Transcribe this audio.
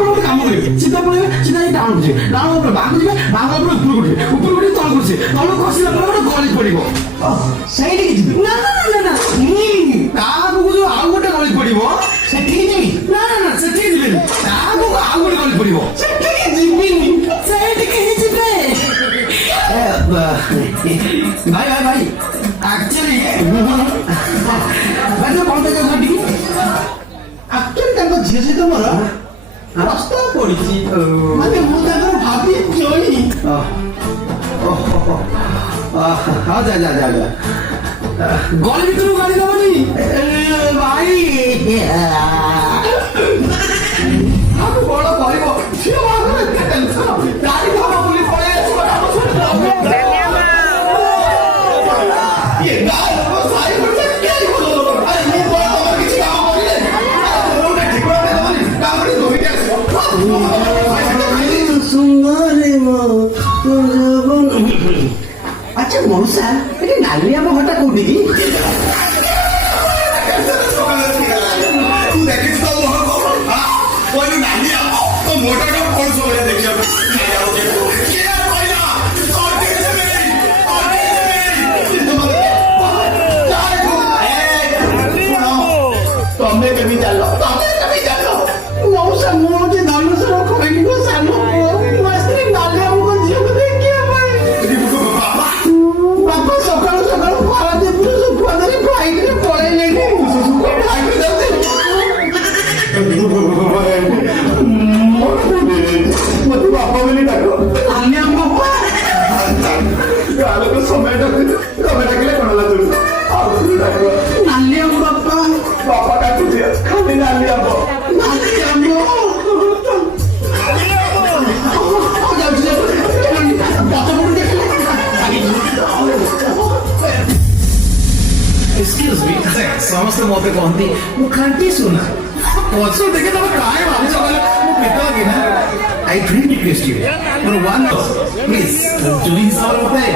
ଆପଣ ଗୋଟେ କାମ କରିବେ, ସିଧା ପଳେଇବେ, ସିଧା ଏଇ ଟାଉନକୁ ଯିବେ, ଟାଉନ ଉପରେ ବାଘ ଯିବେ, ବାଘ ଉପରେ ଉପରକୁ ଉଠିବେ, ଉପରକୁ ଉଠି ତଳକୁ ଖସିବେ, ତଳକୁ ଖସିଲା ପରେ ଗୋଟେ ଗଳି ପଡିବ। ସେଇଠିକି ଯିବି? ନା ନା ନା ନା ତା ଆଗକୁ ଯୋଉ ଆଉ ଗୋଟେ ଗଳି ପଡିବ ସେଠିକି ଯିବି? ନା ନା ନା ସେଠିକି ଯିବେନି, ତା ଆଗକୁ ଆଉ ଗୋଟେ ଗଳି ପଡିବ, ସେଠିକି ଯିବିନି। ସେଇଠିକି ହିଁ ଯିବେ। ଭାଇ ଭାଇ ଭାଇ ଆକ୍ଚୁଆଲି ଭାଇ କଣ ଦେଖା ଘଟିକି ଆକ୍ଚୁଆଲି ତାଙ୍କ ଝିଅ ସହିତ ମୋର ପ୍ରସ୍ତାବ ପଡିଛି, ମାନେ ମୁଁ ତାଙ୍କର ଭାବି ଜଣି। ହଁ ଯା ଯା ଯା ଯା ଗଳି ଭିତରୁ ଗାଳି ଦବନି ଭାଇ। ଆମେ ବଡ କହିବ ଝିଅ ବାହାଘର ଏତେ ଟେନସନ, ଗାଳି ଦବ ବୋଲି ପଳେଇ ଆସିବ ଆମ ସହିତ। ଇଏ ଗାଳି ଦବ ସାଇ ପଡ଼ିছে କେହି ଭଲ ଆରେ ମୁଁ ବଡ ତମର କିଛି କାମ କରିଲେ ଗୋଟେ ଠିକଣା ଦେବନି ତାପରେ ଧୋଇକି ଆସିବ। ଆଚ୍ଛା ମଉସା, ଏଠି ନାଲି ଆମ ଘରଟା କୋଉଠି କି? ତୁ ଦେଖିଛୁ ତ କହିଲୁ ନାଲି ଆମ ତ ମୋଟା କଣ ସବୁ ଦେଖିବା ତମେ କେମିତି ଚାଲ ମଉସା ମୁଁ ହଉଛି ଧନେଶ୍ୱର କହିଲି ମୋ ସାନ ପୁଅ, ମୁଁ ଆସିଥିଲି ନାଲି ଆମକୁ ଝିଅକୁ ଦେଖିବା ପାଇଁ। ବାପା ସକାଳୁ ସକାଳୁ ପାରାଦୀପରୁ ଶୁଖୁଆ ଧରି ଫ୍ଲାଇଟରେ ପଳେଇଲେଣି। ମତେ ବାପା ବୋଲି ଡାକ, ନାଲି ଆମ ବାପା ଗାଁ ଲୋକ ସମୟ ଡାକୁଛୁ, ତମେ ଡାକିଲେ କଣ ହେଲା ତୁ ଆଉ ଡାକ ନାଲି ଆମ ବାପା ବାପା ଡାକୁଛି ଖାଲି ନାଲି ଆମ୍ବ। ନାଲି ଆମ Excuse me, ସମସ୍ତେ ମତେ କହନ୍ତି ମୁଁ ଖାଣ୍ଟି ସୁନା, ପଛ ଦେଖେ ତମେ କାହିଁ ଭାବୁଛ କହିଲେ ମୁଁ ପିତା କି ନା। I really request you for one please, ଜୁଇ ହିସାବରେ ମତେ